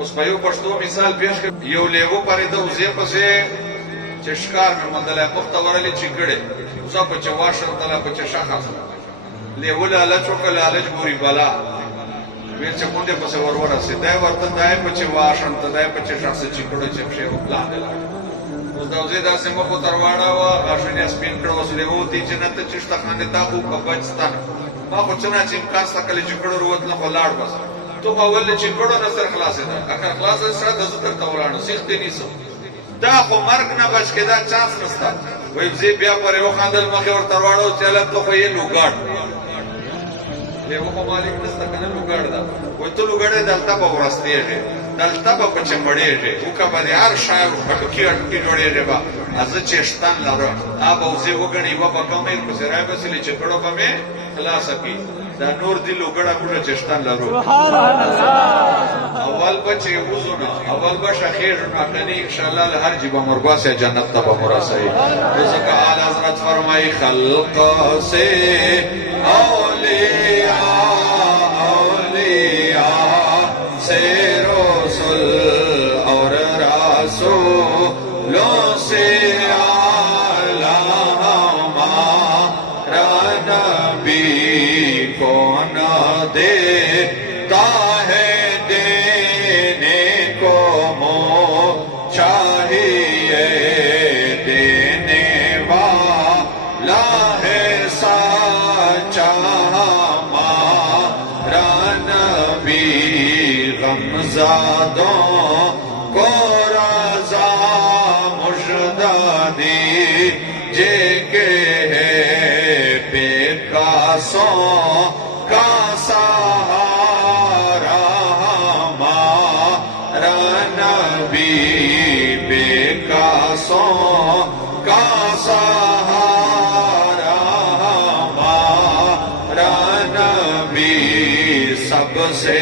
اوس په یو پښتو مثال پیش کړ یو لیوه پرې د وزې پسې چې ښکار مې موندلی مخته ورلې چې کړې وزه په چې واښندله په چې شخص لیوه لالچ وکړه لالچ ګوري بلا ویل چې کونډې پسې ور ورسېد دی ورته دی په چې واښنته دی په چې شخص چې کړو چې پښې لاندې لاړ اوس د وزې داسې مخ ورته راواړوه غاښونه یې سپین کړه اوس لیوه ورته چې نه ته چې شته خانې تا خو که بچ ستا ما خو څه نه چې امکان سته کله چې کړو وروتله خو لاړ بس تو اول چې کړو نه سر خلاصې ده اگر خلاصې سره د زه درته ولاړو سیخ دې نیسو دا خو مرګ نه بچ کېدا چانس نسته وایي وزې بیا پرې وخاندل مخې ورته راواړو چې هلک ته خو یې لوګاډ لیوه خو مالک نسته که نه لوګاډ ده وایي ته لوګاډې دلته به ورستېږې دلته به په چمبړېږې وکه به دې هر شی هډوکي هډوکي جوړېږې به زه چې شتن لرم به وزې وګڼي یوه به کمې پسې رابسلې چې کړو به مې خلاصه کړي دا نور دی لوګړه موږ چشتن لرو اول بچې وزو نه اول بشه خیر نه کني ان شاء الله له هر جی به مرباسه جنت ته به مرسي ځکه اعلی حضرت فرمایي خلق سے اولیاء سے رسول اور رسولوں سے اعلی ہمارا نبی کون دیتا ہے دینے کو منہ چاہیے دینے والا ہے سچا ہمارا نبی غمزادوں کو رضا مژدہ دیجیے کہ کا سہارا ہمارا نبی بے قاسوں کا سہارا ہمارا نبی سب سے